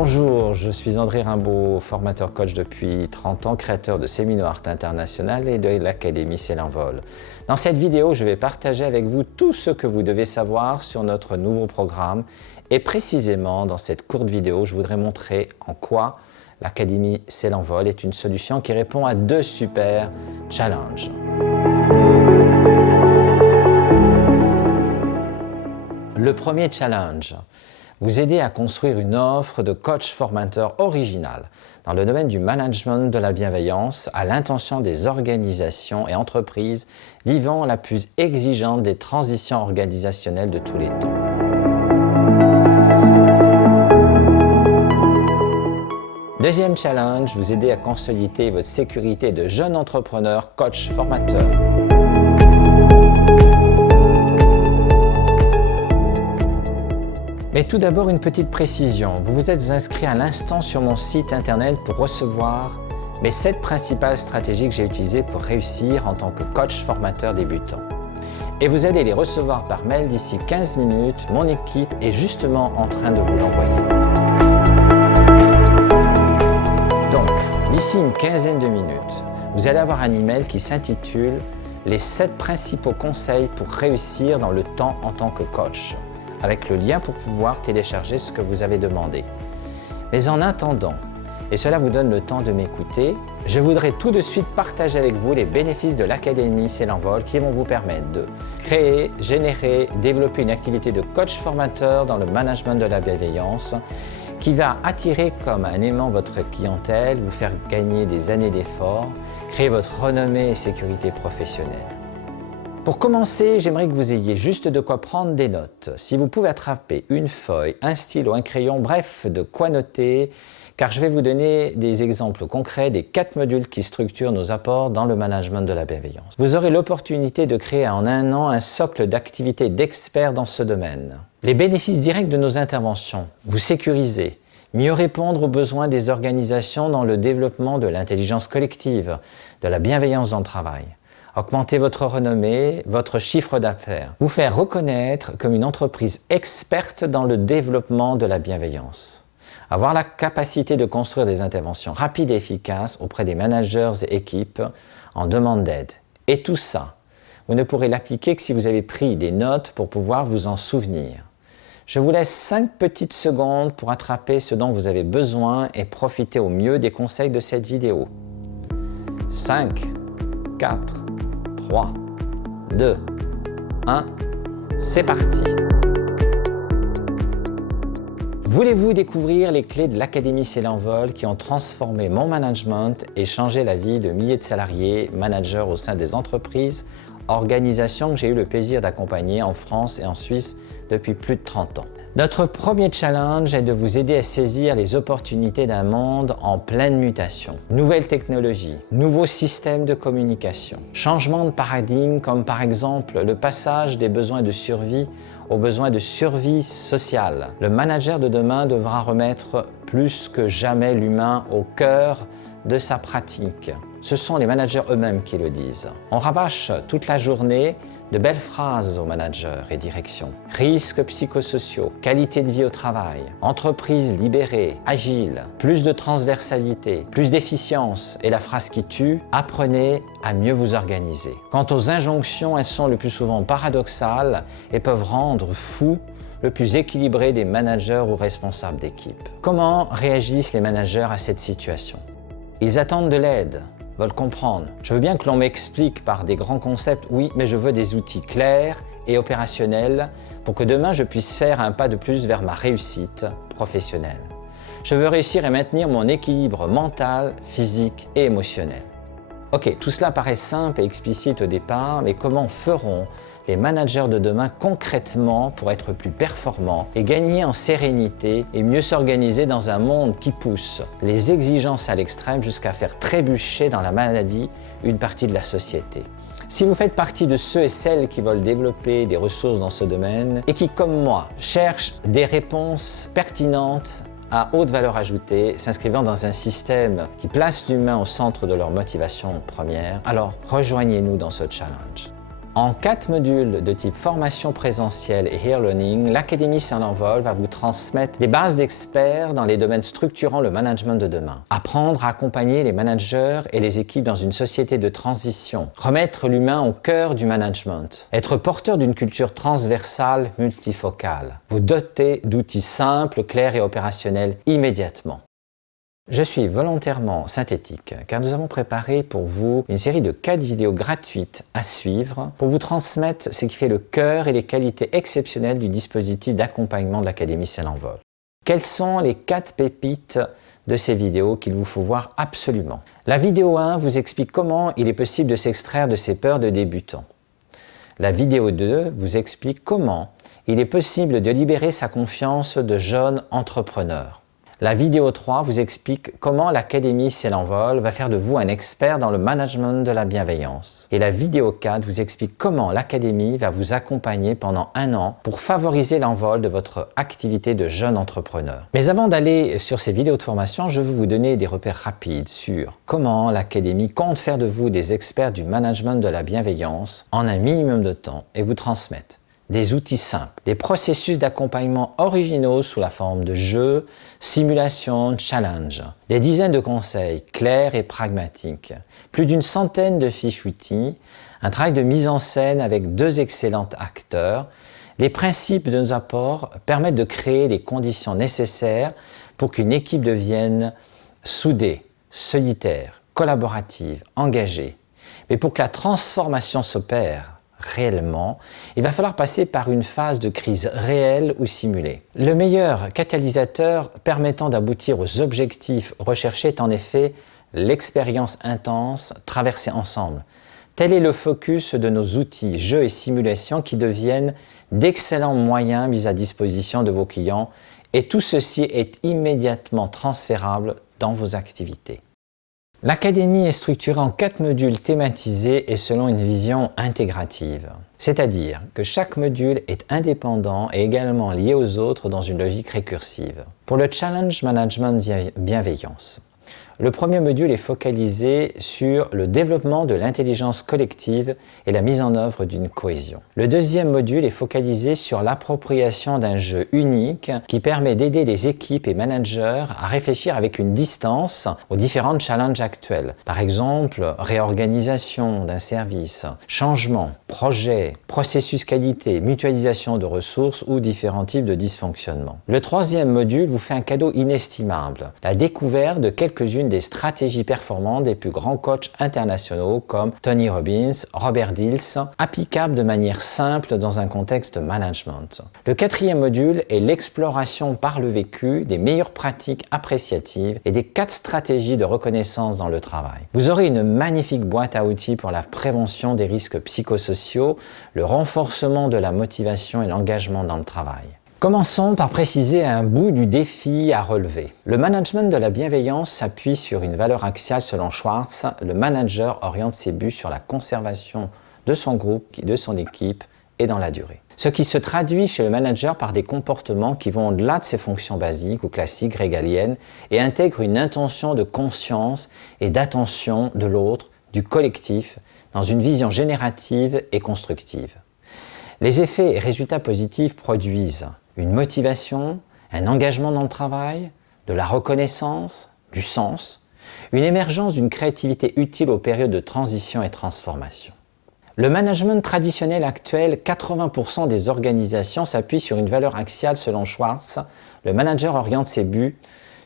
Bonjour, je suis André Rimbaud, formateur coach depuis 30 ans, créateur de Sémino Art International et de l'Académie C'est l'Envol. Dans cette vidéo, je vais partager avec vous tout ce que vous devez savoir sur notre nouveau programme et précisément dans cette courte vidéo, je voudrais montrer en quoi l'Académie C'est l'Envol est une solution qui répond à deux super challenges. Le premier challenge, vous aider à construire une offre de coach formateur originale dans le domaine du management de la bienveillance à l'intention des organisations et entreprises vivant la plus exigeante des transitions organisationnelles de tous les temps. Deuxième challenge, vous aider à consolider votre sécurité de jeune entrepreneur coach formateur. Mais tout d'abord, une petite précision. Vous vous êtes inscrit à l'instant sur mon site internet pour recevoir mes 7 principales stratégies que j'ai utilisées pour réussir en tant que coach formateur débutant. Et vous allez les recevoir par mail d'ici 15 minutes. Mon équipe est justement en train de vous l'envoyer. Donc, d'ici une quinzaine de minutes, vous allez avoir un email qui s'intitule « Les 7 principaux conseils pour réussir dans le temps en tant que coach ». Avec le lien pour pouvoir télécharger ce que vous avez demandé. Mais en attendant, et cela vous donne le temps de m'écouter, je voudrais tout de suite partager avec vous les bénéfices de l'Académie C'est l'Envol qui vont vous permettre de créer, générer, développer une activité de coach formateur dans le management de la bienveillance qui va attirer comme un aimant votre clientèle, vous faire gagner des années d'efforts, créer votre renommée et sécurité professionnelle. Pour commencer, j'aimerais que vous ayez juste de quoi prendre des notes. Si vous pouvez attraper une feuille, un stylo, un crayon, bref, de quoi noter, car je vais vous donner des exemples concrets des 4 modules qui structurent nos apports dans le management de la bienveillance. Vous aurez l'opportunité de créer en un an un socle d'activités d'experts dans ce domaine. Les bénéfices directs de nos interventions, vous sécuriser, mieux répondre aux besoins des organisations dans le développement de l'intelligence collective, de la bienveillance dans le travail. Augmenter votre renommée, votre chiffre d'affaires, vous faire reconnaître comme une entreprise experte dans le développement de la bienveillance. Avoir la capacité de construire des interventions rapides et efficaces auprès des managers et équipes en demande d'aide. Et tout ça, vous ne pourrez l'appliquer que si vous avez pris des notes pour pouvoir vous en souvenir. Je vous laisse 5 petites secondes pour attraper ce dont vous avez besoin et profiter au mieux des conseils de cette vidéo. 5, 4, 3, 2, 1, c'est parti! Voulez-vous découvrir les clés de l'Académie C'est l'Envol qui ont transformé mon management et changé la vie de milliers de salariés, managers au sein des entreprises, organisations que j'ai eu le plaisir d'accompagner en France et en Suisse depuis plus de 30 ans. Notre premier challenge est de vous aider à saisir les opportunités d'un monde en pleine mutation. Nouvelles technologies, nouveaux systèmes de communication, changement de paradigme comme par exemple le passage des besoins de survie aux besoins de survie sociale. Le manager de demain devra remettre plus que jamais l'humain au cœur de sa pratique. Ce sont les managers eux-mêmes qui le disent. On rabâche toute la journée de belles phrases aux managers et directions. Risques psychosociaux, qualité de vie au travail, entreprise libérée, agile, plus de transversalité, plus d'efficience et la phrase qui tue, apprenez à mieux vous organiser. Quant aux injonctions, elles sont le plus souvent paradoxales et peuvent rendre fou le plus équilibré des managers ou responsables d'équipe. Comment réagissent les managers à cette situation? Ils attendent de l'aide, veulent comprendre. Je veux bien que l'on m'explique par des grands concepts, oui, mais je veux des outils clairs et opérationnels pour que demain je puisse faire un pas de plus vers ma réussite professionnelle. Je veux réussir et maintenir mon équilibre mental, physique et émotionnel. Ok, tout cela paraît simple et explicite au départ, mais comment feront les managers de demain concrètement pour être plus performants et gagner en sérénité et mieux s'organiser dans un monde qui pousse les exigences à l'extrême jusqu'à faire trébucher dans la maladie une partie de la société? Si vous faites partie de ceux et celles qui veulent développer des ressources dans ce domaine et qui, comme moi, cherchent des réponses pertinentes à haute valeur ajoutée, s'inscrivant dans un système qui place l'humain au centre de leur motivation première, alors rejoignez-nous dans ce challenge. En 4 modules de type formation présentielle et e-learning, l'Académie Saint-Lenvol va vous transmettre des bases d'experts dans les domaines structurant le management de demain. Apprendre à accompagner les managers et les équipes dans une société de transition. Remettre l'humain au cœur du management. Être porteur d'une culture transversale multifocale. Vous doter d'outils simples, clairs et opérationnels immédiatement. Je suis volontairement synthétique car nous avons préparé pour vous une série de 4 vidéos gratuites à suivre pour vous transmettre ce qui fait le cœur et les qualités exceptionnelles du dispositif d'accompagnement de l'Académie Saint-Lenvol. Quelles sont les 4 pépites de ces vidéos qu'il vous faut voir absolument? La vidéo 1 vous explique comment il est possible de s'extraire de ses peurs de débutant. La vidéo 2 vous explique comment il est possible de libérer sa confiance de jeune entrepreneur. La vidéo 3 vous explique comment l'Académie Saint-Lenvol va faire de vous un expert dans le management de la bienveillance. Et la vidéo 4 vous explique comment l'Académie va vous accompagner pendant 1 an pour favoriser l'envol de votre activité de jeune entrepreneur. Mais avant d'aller sur ces vidéos de formation, je veux vous donner des repères rapides sur comment l'Académie compte faire de vous des experts du management de la bienveillance en un minimum de temps et vous transmettre des outils simples, des processus d'accompagnement originaux sous la forme de jeux, simulations, challenges, des dizaines de conseils clairs et pragmatiques, plus d'une centaine de fiches outils, un travail de mise en scène avec 2 excellents acteurs. Les principes de nos apports permettent de créer les conditions nécessaires pour qu'une équipe devienne soudée, solitaire, collaborative, engagée. Mais pour que la transformation s'opère réellement, il va falloir passer par une phase de crise réelle ou simulée. Le meilleur catalyseur permettant d'aboutir aux objectifs recherchés est en effet l'expérience intense traversée ensemble. Tel est le focus de nos outils, jeux et simulations qui deviennent d'excellents moyens mis à disposition de vos clients et tout ceci est immédiatement transférable dans vos activités. L'Académie est structurée en 4 modules thématisés et selon une vision intégrative. C'est-à-dire que chaque module est indépendant et également lié aux autres dans une logique récursive. Pour le Challenge Management Bienveillance, le premier module est focalisé sur le développement de l'intelligence collective et la mise en œuvre d'une cohésion. Le deuxième module est focalisé sur l'appropriation d'un jeu unique qui permet d'aider les équipes et managers à réfléchir avec une distance aux différents challenges actuels. Par exemple, réorganisation d'un service, changement, projet, processus qualité, mutualisation de ressources ou différents types de dysfonctionnements. Le troisième module vous fait un cadeau inestimable, la découverte de quelques-unes des stratégies performantes des plus grands coachs internationaux comme Tony Robbins, Robert Dills, applicables de manière simple dans un contexte de management. Le quatrième module est l'exploration par le vécu des meilleures pratiques appréciatives et des 4 stratégies de reconnaissance dans le travail. Vous aurez une magnifique boîte à outils pour la prévention des risques psychosociaux, le renforcement de la motivation et l'engagement dans le travail. Commençons par préciser un bout du défi à relever. Le management de la bienveillance s'appuie sur une valeur axiale selon Schwartz. Le manager oriente ses buts sur la conservation de son groupe, de son équipe et dans la durée. Ce qui se traduit chez le manager par des comportements qui vont au-delà de ses fonctions basiques ou classiques régaliennes et intègrent une intention de conscience et d'attention de l'autre, du collectif, dans une vision générative et constructive. Les effets et résultats positifs produisent une motivation, un engagement dans le travail, de la reconnaissance, du sens, une émergence d'une créativité utile aux périodes de transition et transformation. Le management traditionnel actuel, 80% des organisations s'appuient sur une valeur axiale selon Schwartz. Le manager oriente ses buts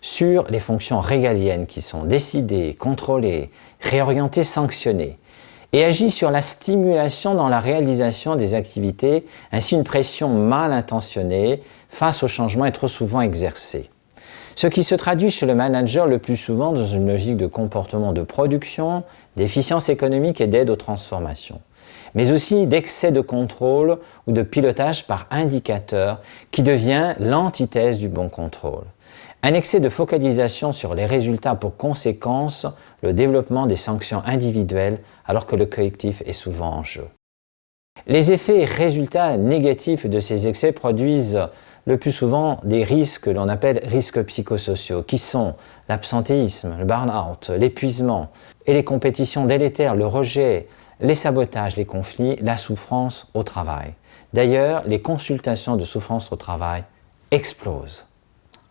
sur les fonctions régaliennes qui sont décidées, contrôlées, réorientées, sanctionnées, et agit sur la stimulation dans la réalisation des activités, ainsi une pression mal intentionnée face au changement est trop souvent exercée. Ce qui se traduit chez le manager le plus souvent dans une logique de comportement de production, d'efficience économique et d'aide aux transformations, mais aussi d'excès de contrôle ou de pilotage par indicateur qui devient l'antithèse du bon contrôle. Un excès de focalisation sur les résultats a pour conséquence le développement des sanctions individuelles alors que le collectif est souvent en jeu. Les effets et résultats négatifs de ces excès produisent le plus souvent des risques que l'on appelle risques psychosociaux, qui sont l'absentéisme, le burn-out, l'épuisement et les compétitions délétères, le rejet, les sabotages, les conflits, la souffrance au travail. D'ailleurs, les consultations de souffrance au travail explosent.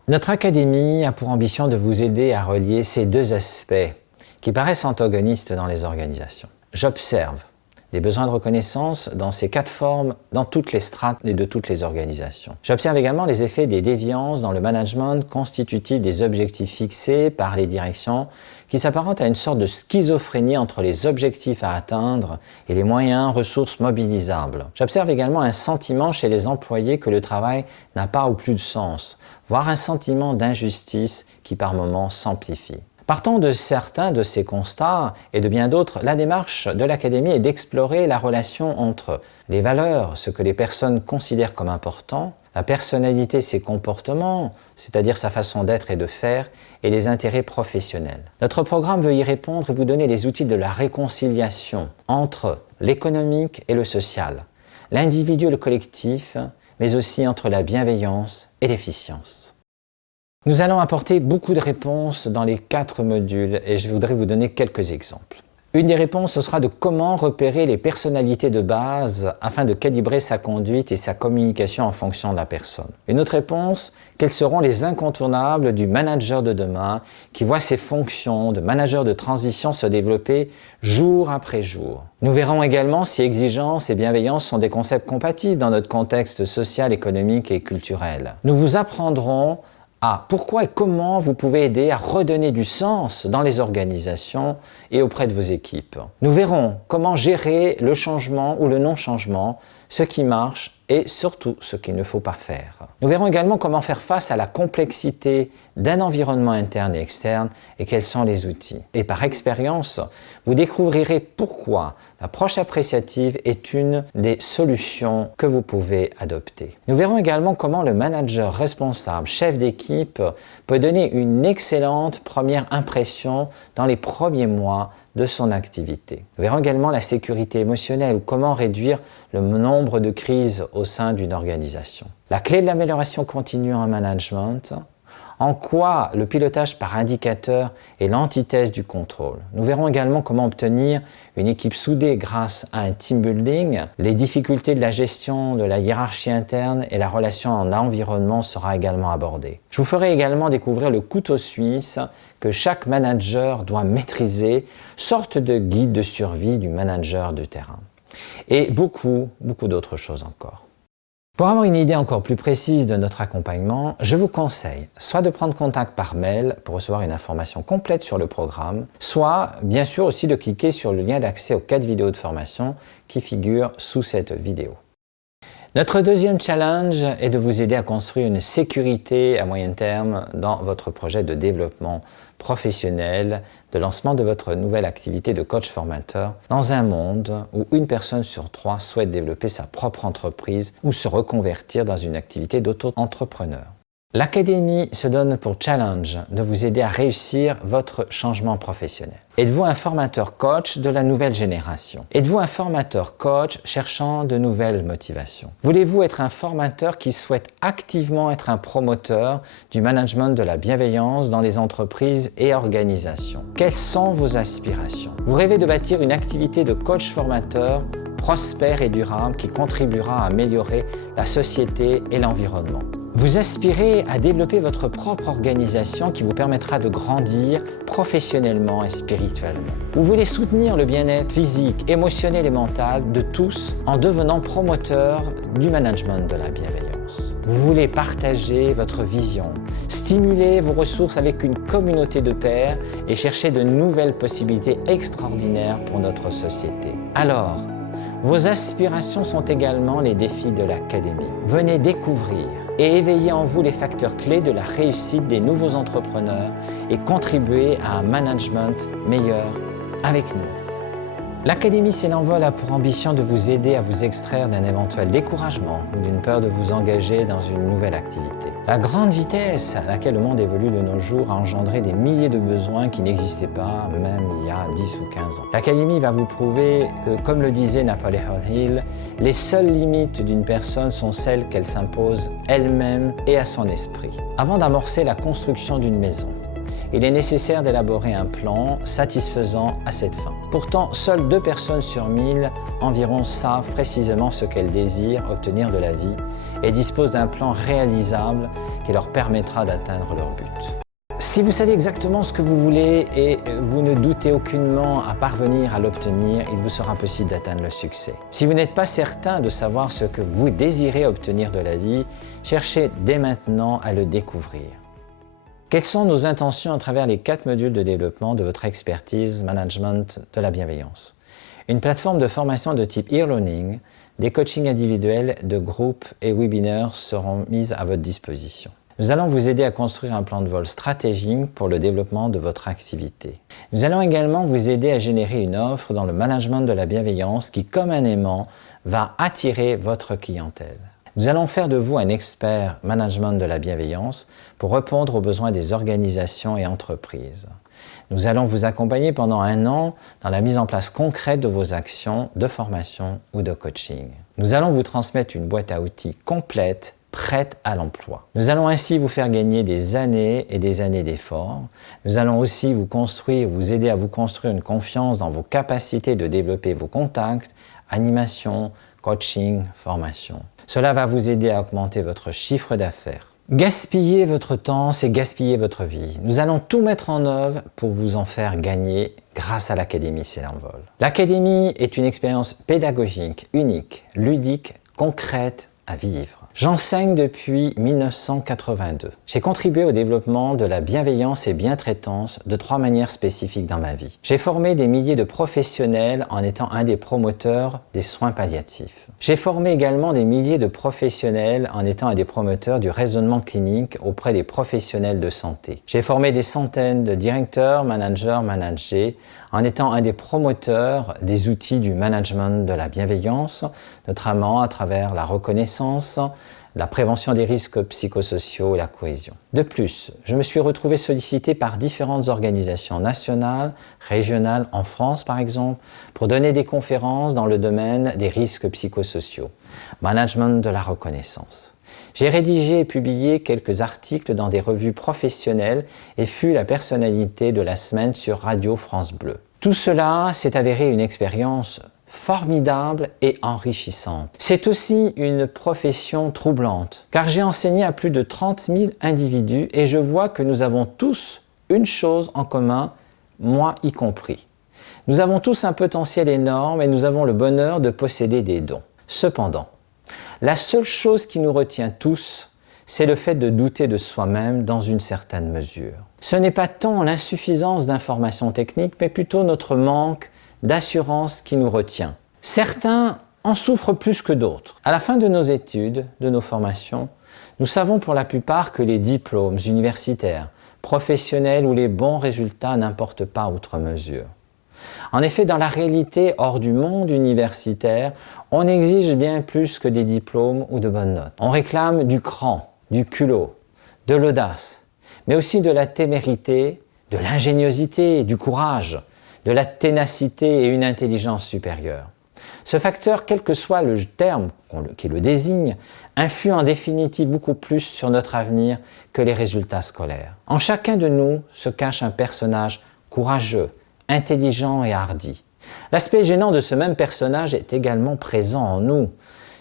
Notre académie a pour ambition de vous aider à relier ces deux aspects qui paraissent antagonistes dans les organisations. J'observe des besoins de reconnaissance dans ces 4 formes, dans toutes les strates et de toutes les organisations. J'observe également les effets des déviances dans le management constitutifs des objectifs fixés par les directions qui s'apparentent à une sorte de schizophrénie entre les objectifs à atteindre et les moyens, ressources mobilisables. J'observe également un sentiment chez les employés que le travail n'a pas ou plus de sens, voire un sentiment d'injustice qui par moments s'amplifie. Partant de certains de ces constats et de bien d'autres, la démarche de l'Académie est d'explorer la relation entre les valeurs, ce que les personnes considèrent comme important, la personnalité, ses comportements, c'est-à-dire sa façon d'être et de faire, et les intérêts professionnels. Notre programme veut y répondre et vous donner les outils de la réconciliation entre l'économique et le social, l'individu et le collectif, mais aussi entre la bienveillance et l'efficience. Nous allons apporter beaucoup de réponses dans les 4 modules et je voudrais vous donner quelques exemples. Une des réponses, ce sera de comment repérer les personnalités de base afin de calibrer sa conduite et sa communication en fonction de la personne. Une autre réponse, quels seront les incontournables du manager de demain qui voit ses fonctions de manager de transition se développer jour après jour. Nous verrons également si exigence et bienveillance sont des concepts compatibles dans notre contexte social, économique et culturel. Nous vous apprendrons pourquoi et comment vous pouvez aider à redonner du sens dans les organisations et auprès de vos équipes. Nous verrons comment gérer le changement ou le non-changement, ce qui marche et surtout ce qu'il ne faut pas faire. Nous verrons également comment faire face à la complexité d'un environnement interne et externe et quels sont les outils. Et par expérience, vous découvrirez pourquoi l'approche appréciative est une des solutions que vous pouvez adopter. Nous verrons également comment le manager responsable, chef d'équipe, peut donner une excellente première impression dans les premiers mois de son activité. Nous verrons également la sécurité émotionnelle ou comment réduire le nombre de crises au sein d'une organisation. La clé de l'amélioration continue en management, en quoi le pilotage par indicateur est l'antithèse du contrôle. Nous verrons également comment obtenir une équipe soudée grâce à un team building. Les difficultés de la gestion de la hiérarchie interne et la relation en environnement sera également abordée. Je vous ferai également découvrir le couteau suisse que chaque manager doit maîtriser, sorte de guide de survie du manager de terrain. Et beaucoup d'autres choses encore. Pour avoir une idée encore plus précise de notre accompagnement, je vous conseille soit de prendre contact par mail pour recevoir une information complète sur le programme, soit bien sûr aussi de cliquer sur le lien d'accès aux 4 vidéos de formation qui figurent sous cette vidéo. Notre deuxième challenge est de vous aider à construire une sécurité à moyen terme dans votre projet de développement professionnel, de lancement de votre nouvelle activité de coach formateur dans un monde où 1 personne sur 3 souhaite développer sa propre entreprise ou se reconvertir dans une activité d'auto-entrepreneur. L'Académie se donne pour challenge de vous aider à réussir votre changement professionnel. Êtes-vous un formateur coach de la nouvelle génération? Êtes-vous un formateur coach cherchant de nouvelles motivations? Voulez-vous être un formateur qui souhaite activement être un promoteur du management de la bienveillance dans les entreprises et organisations? Quelles sont vos aspirations? Vous rêvez de bâtir une activité de coach formateur prospère et durable qui contribuera à améliorer la société et l'environnement. Vous aspirez à développer votre propre organisation qui vous permettra de grandir professionnellement et spirituellement. Vous voulez soutenir le bien-être physique, émotionnel et mental de tous en devenant promoteur du management de la bienveillance. Vous voulez partager votre vision, stimuler vos ressources avec une communauté de pairs et chercher de nouvelles possibilités extraordinaires pour notre société. Alors, vos aspirations sont également les défis de l'Académie. Venez découvrir et éveiller en vous les facteurs clés de la réussite des nouveaux entrepreneurs et contribuer à un management meilleur avec nous. L'Académie C'est l'Envol a pour ambition de vous aider à vous extraire d'un éventuel découragement ou d'une peur de vous engager dans une nouvelle activité. La grande vitesse à laquelle le monde évolue de nos jours a engendré des milliers de besoins qui n'existaient pas même il y a 10 ou 15 ans. L'Académie va vous prouver que, comme le disait Napoleon Hill, les seules limites d'une personne sont celles qu'elle s'impose elle-même et à son esprit. Avant d'amorcer la construction d'une maison, Il est nécessaire d'élaborer un plan satisfaisant à cette fin. Pourtant, seules 2 personnes sur 1000 environ savent précisément ce qu'elles désirent obtenir de la vie et disposent d'un plan réalisable qui leur permettra d'atteindre leur but. Si vous savez exactement ce que vous voulez et vous ne doutez aucunement à parvenir à l'obtenir, il vous sera possible d'atteindre le succès. Si vous n'êtes pas certain de savoir ce que vous désirez obtenir de la vie, cherchez dès maintenant à le découvrir. Quelles sont nos intentions à travers les 4 modules de développement de votre expertise management de la bienveillance? Une plateforme de formation de type e-learning, des coachings individuels, de groupe et webinaires seront mis à votre disposition. Nous allons vous aider à construire un plan de vol stratégique pour le développement de votre activité. Nous allons également vous aider à générer une offre dans le management de la bienveillance qui, comme un aimant, va attirer votre clientèle. Nous allons faire de vous un expert management de la bienveillance pour répondre aux besoins des organisations et entreprises. Nous allons vous accompagner pendant 1 an dans la mise en place concrète de vos actions de formation ou de coaching. Nous allons vous transmettre une boîte à outils complète, prête à l'emploi. Nous allons ainsi vous faire gagner des années et des années d'efforts. Nous allons aussi vous aider à vous construire une confiance dans vos capacités de développer vos contacts, animation, coaching, formation. Cela va vous aider à augmenter votre chiffre d'affaires. Gaspiller votre temps, c'est gaspiller votre vie. Nous allons tout mettre en œuvre pour vous en faire gagner grâce à l'Académie C'est l'envol. L'Académie est une expérience pédagogique, unique, ludique, concrète à vivre. J'enseigne depuis 1982. J'ai contribué au développement de la bienveillance et bientraitance de 3 manières spécifiques dans ma vie. J'ai formé des milliers de professionnels en étant un des promoteurs des soins palliatifs. J'ai formé également des milliers de professionnels en étant un des promoteurs du raisonnement clinique auprès des professionnels de santé. J'ai formé des centaines de directeurs, managers, managers en étant un des promoteurs des outils du management de la bienveillance, notamment à travers la reconnaissance, la prévention des risques psychosociaux et la cohésion. De plus, je me suis retrouvé sollicité par différentes organisations nationales, régionales, en France par exemple, pour donner des conférences dans le domaine des risques psychosociaux, management de la reconnaissance. J'ai rédigé et publié quelques articles dans des revues professionnelles et fus la personnalité de la semaine sur Radio France Bleu. Tout cela s'est avéré une expérience formidable et enrichissante. C'est aussi une profession troublante, car j'ai enseigné à plus de 30 000 individus et je vois que nous avons tous une chose en commun, moi y compris. Nous avons tous un potentiel énorme et nous avons le bonheur de posséder des dons. Cependant, la seule chose qui nous retient tous, c'est le fait de douter de soi-même dans une certaine mesure. Ce n'est pas tant l'insuffisance d'informations techniques, mais plutôt notre manque d'assurance qui nous retient. Certains en souffrent plus que d'autres. À la fin de nos études, de nos formations, nous savons pour la plupart que les diplômes universitaires, professionnels ou les bons résultats n'importent pas outre mesure. En effet, dans la réalité, hors du monde universitaire, on exige bien plus que des diplômes ou de bonnes notes. On réclame du cran, du culot, de l'audace, mais aussi de la témérité, de l'ingéniosité, du courage, de la ténacité et une intelligence supérieure. Ce facteur, quel que soit le terme qui le désigne, influe en définitive beaucoup plus sur notre avenir que les résultats scolaires. En chacun de nous se cache un personnage courageux, intelligent et hardi. L'aspect gênant de ce même personnage est également présent en nous.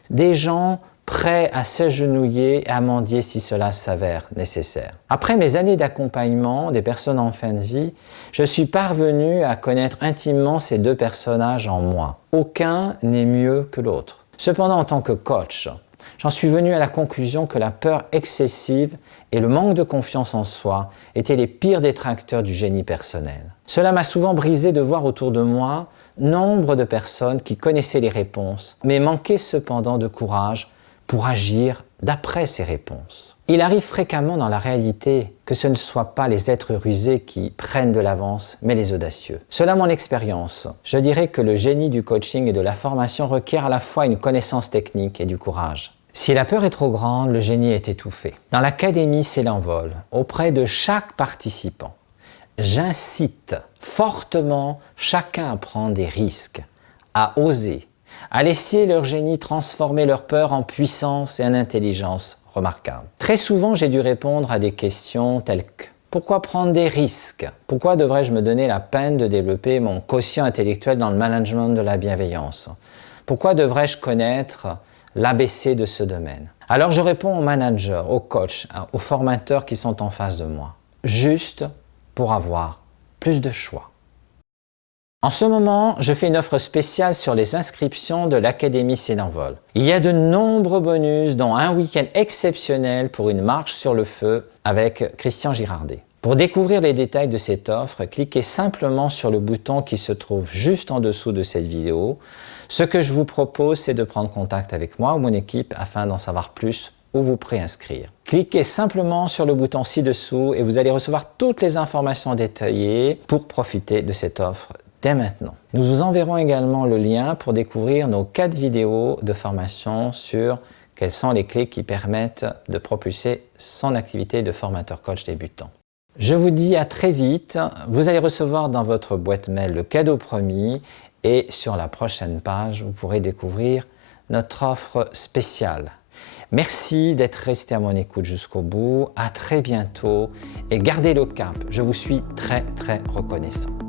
Des gens prêts à s'agenouiller et à mendier si cela s'avère nécessaire. Après mes années d'accompagnement des personnes en fin de vie, je suis parvenu à connaître intimement ces 2 personnages en moi. Aucun n'est mieux que l'autre. Cependant, en tant que coach, j'en suis venu à la conclusion que la peur excessive et le manque de confiance en soi étaient les pires détracteurs du génie personnel. Cela m'a souvent brisé de voir autour de moi nombre de personnes qui connaissaient les réponses, mais manquaient cependant de courage pour agir d'après ces réponses. Il arrive fréquemment dans la réalité que ce ne soient pas les êtres rusés qui prennent de l'avance, mais les audacieux. Selon mon expérience, je dirais que le génie du coaching et de la formation requiert à la fois une connaissance technique et du courage. Si la peur est trop grande, le génie est étouffé. Dans l'Académie C'est l'envol, auprès de chaque participant, j'incite fortement chacun à prendre des risques, à oser, à laisser leur génie transformer leur peur en puissance et en intelligence remarquable. Très souvent, j'ai dû répondre à des questions telles que Pourquoi prendre des risques? Pourquoi devrais-je me donner la peine de développer mon quotient intellectuel dans le management de la bienveillance? Pourquoi devrais-je connaître l'ABC de ce domaine? Alors je réponds aux managers, aux coachs, aux formateurs qui sont en face de moi, juste pour avoir plus de choix. En ce moment, je fais une offre spéciale sur les inscriptions de l'Académie S'Envol. Il y a de nombreux bonus, dont un week-end exceptionnel pour une marche sur le feu avec Christian Girardet. Pour découvrir les détails de cette offre, cliquez simplement sur le bouton qui se trouve juste en dessous de cette vidéo. Ce que je vous propose, c'est de prendre contact avec moi ou mon équipe afin d'en savoir plus ou vous préinscrire. Cliquez simplement sur le bouton ci-dessous et vous allez recevoir toutes les informations détaillées pour profiter de cette offre dès maintenant. Nous vous enverrons également le lien pour découvrir nos 4 vidéos de formation sur quelles sont les clés qui permettent de propulser son activité de formateur coach débutant. Je vous dis à très vite. Vous allez recevoir dans votre boîte mail le cadeau promis et sur la prochaine page, vous pourrez découvrir notre offre spéciale. Merci d'être resté à mon écoute jusqu'au bout. À très bientôt et gardez le cap. Je vous suis très reconnaissant.